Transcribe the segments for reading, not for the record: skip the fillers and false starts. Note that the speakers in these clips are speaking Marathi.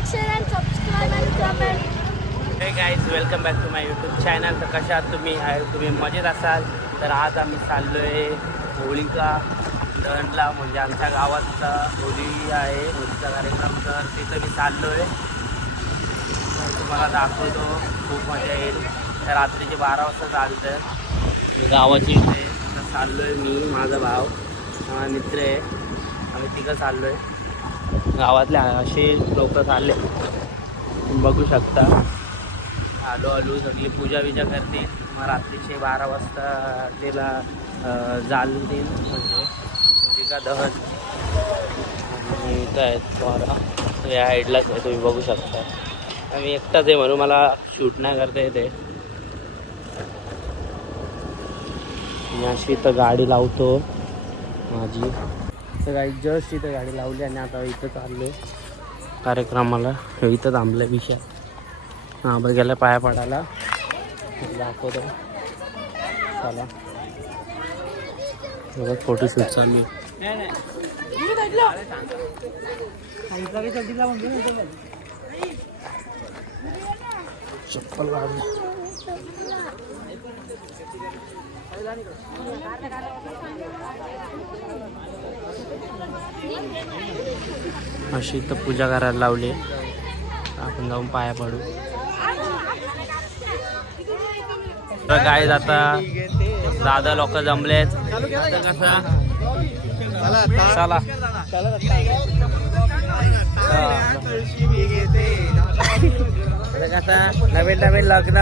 like, share and subscribe and comment. Hey guys welcome back to my YouTube channel. तर कशा आहात तुम्ही मजेत असाल तर आज आम्ही चाललो आहे होळीका दहनला. म्हणजे आमच्या गावात होळी आहे, होळीचा कार्यक्रम. तर तिथं मी चाललो आहे, तुम्हाला दाखवतो. खूप मजा येईल. तर रात्रीचे 12 वाजता चालतं गावाची इथे. आता चाललो आहे मी, माझा भाव, माझा मित्र आहे, आम्ही तिघं चाललो आहे. गावातले असे लोक चालले, बघू शकता. आलो सगळी पूजा बिजा करतील. मग रात्रीचे 12 वाजता तिला जाळतील, म्हणजे होलिका दहन. आणि इथं आहेत पोरा, या साईडलाच आहे, तुम्ही बघू शकता. आम्ही एकटाच आहे म्हणून मला शूट नाही करता येते. मी अशी इथं गाडी लावतो माझी. तर काही जस्ट इथं गाडी लावली आणि आता इथं चाललो आहे कार्यक्रमाला. इथं थांबलं विषय. हां बरं, गेल्या पाया पडायला दाखवतो. चला बघा, फोटोशूट चालू. चप्पल काढून अशी इथं पूजा करायला लावली. आपण जाऊन पाया पडू. तर काय आता दादा लोक जमलेत. कसा चला कसा नवीन लग्न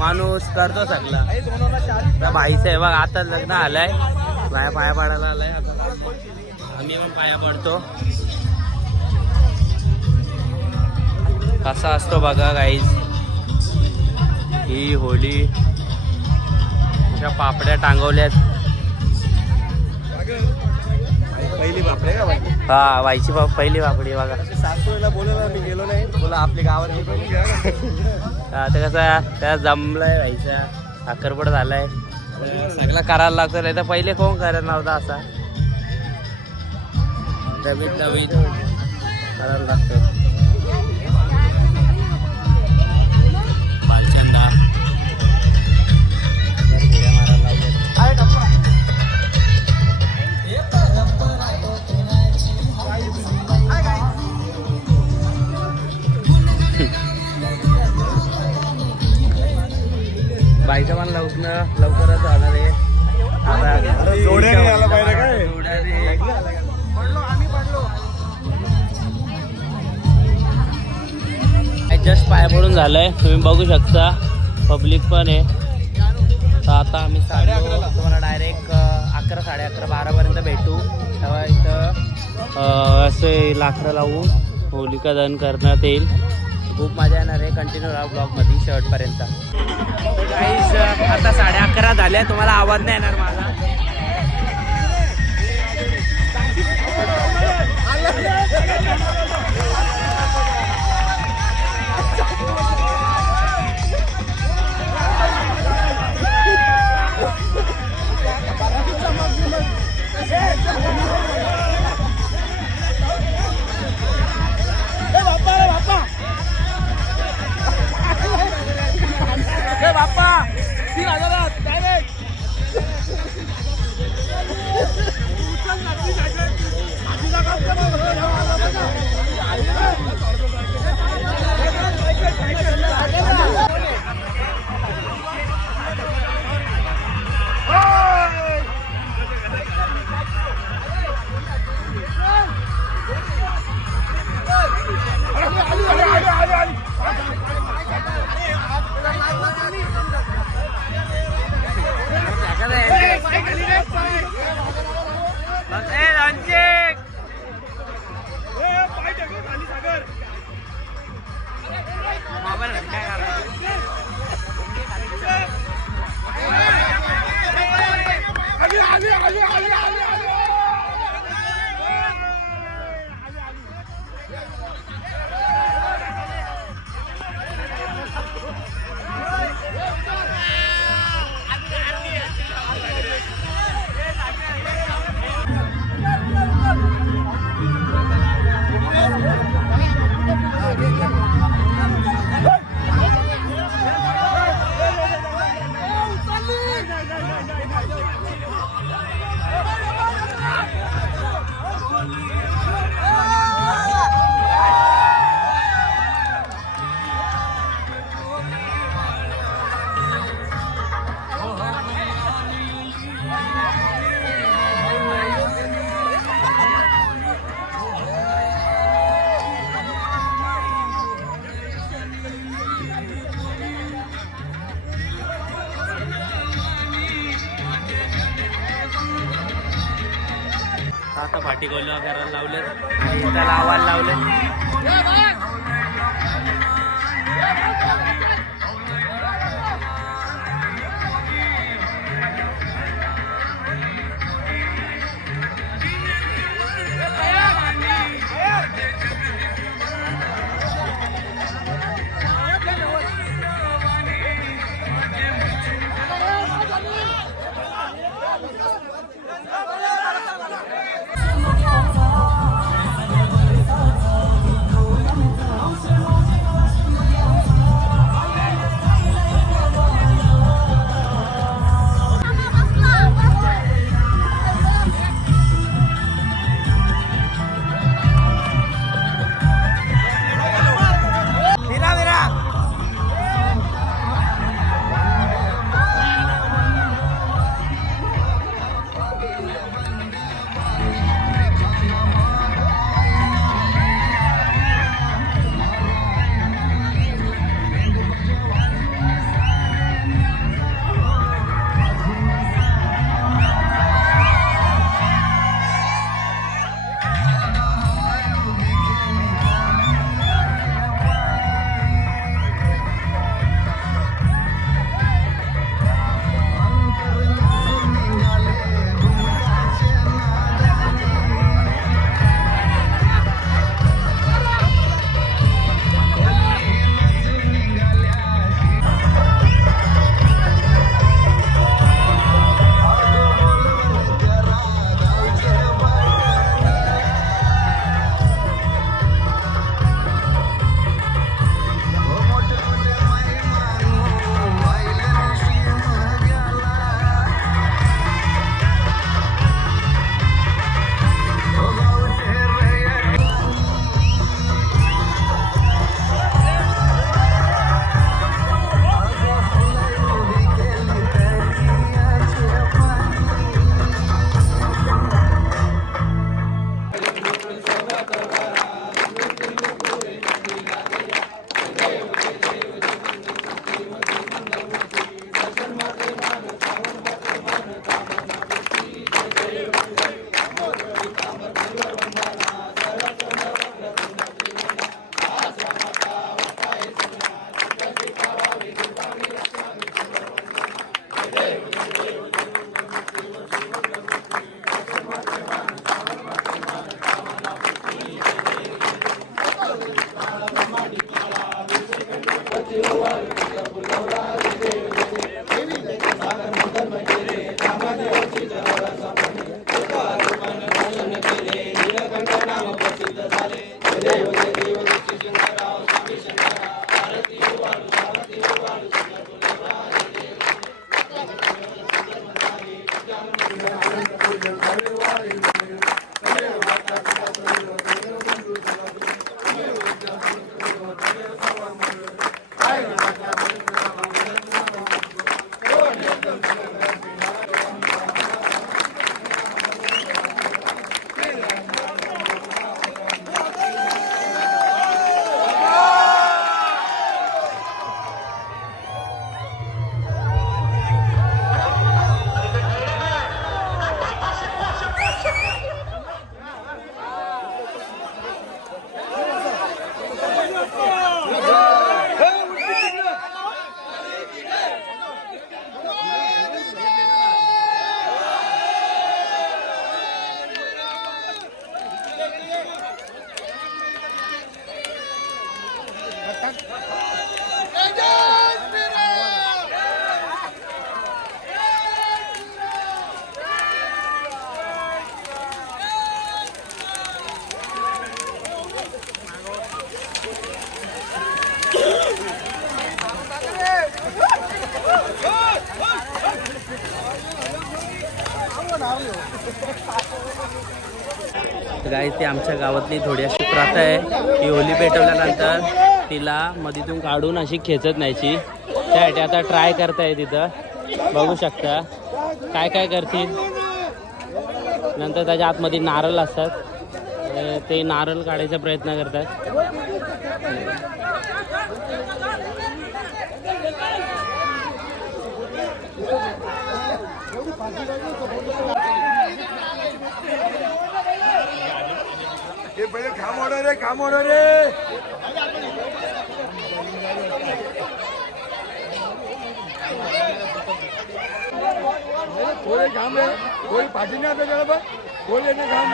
माणूस करतो सगळं. त्या भाईचं आहे बघ, आता लग्न आलंय, पाया पाडायला आलाय. आता आम्ही पण पाया पडतो. कसा असतो बघा गाईज ही होळी. अशा पापड्या टांगवल्यात. पहिली बापडे का? हा, वाईची पहिली पापडी बघा. सासूला बोलवलं, मी गेलो नाही. बोला आपल्या गावात आता कसं त्या जमलाय व्हायचा, साखरपुडा झालाय, सगळं करायला लागतं. नाही तर पहिले कोण करत नव्हता. असा नवीन करायला लागतं. बालचंदा बाईचं पण लवकरच जाणार आहे. आता जोड्याने आला पाहिजे काय? जस्ट पाया पडून झालंय, तुम्ही बघू शकता. पब्लिक पण आहे. तर आता आम्ही तुम्हाला डायरेक्ट 11, 11:30, 12पर्यंत भेटू. तेव्हा इथं असे लाकडं लावून होलिका दहन करण्यात येईल. खूप मजा येणार आहे. कंटिन्यू राहा ब्लॉगमध्ये शेवटपर्यंत. गाईज आता 11:30 झाल्या, तुम्हाला आवाज नाही येणार माझा. बाप्पा 3,000 डायरेक्ट. आता फाटी गोल करायला लावले, त्याला लावायला लावले. गाईस ती आमच्या गावातली थोडी अशी प्रथा आहे की होली पेटवल्यानंतर तिला मधीतून काढून अशी खेचत न्यायची. त्यासाठी आता ट्राय करताय तिथं बघू शकता काय काय करतील. नंतर त्याच्या आतमध्ये नारळ असतात ते नारळ काढायचा प्रयत्न करतात. हे पहिले खांब ओढ रे थोडे घाम रे कोणी पाठी नाही आता त्याला पण कोण येते घाम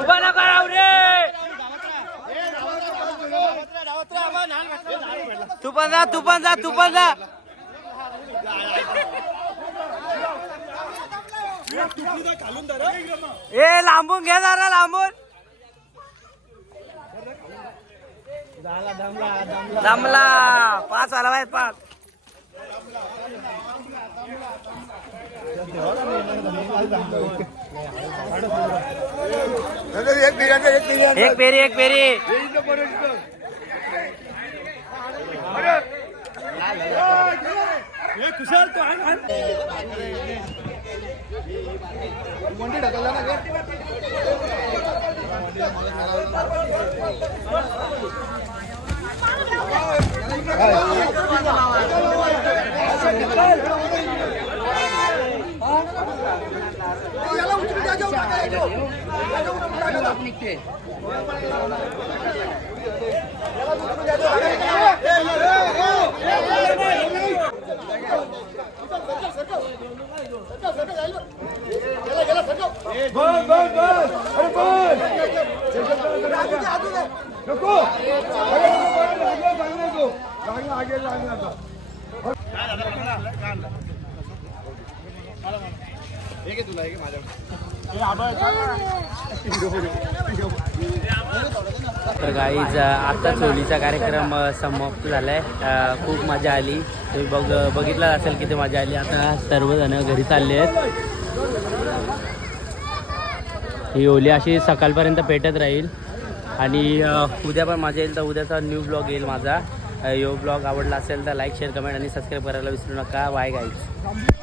उभा नका राहू रे तू पण जा ए लांबून घे जरा लांबून दमला 5 आला बाय 5 एक पेरी कुशाल तो कोणती ढकलला ना तर गाईज आत्ताच होळीचा कार्यक्रम समाप्त झालाय. खूप मजा आली. तुम्ही बघितलं असेल किती मजा आली. आता सर्वजण घरी चालले आहेत. ही होळी अशी सकाळपर्यंत पेटत राहील आणि उद्या पण मजा येईल. तर उद्याचा न्यू ब्लॉग येईल माझा. यो ब्लॉग आवडला असेल तर लाईक शेअर कमेंट आणि सबस्क्राईब करायला विसरू नका. Bye guys.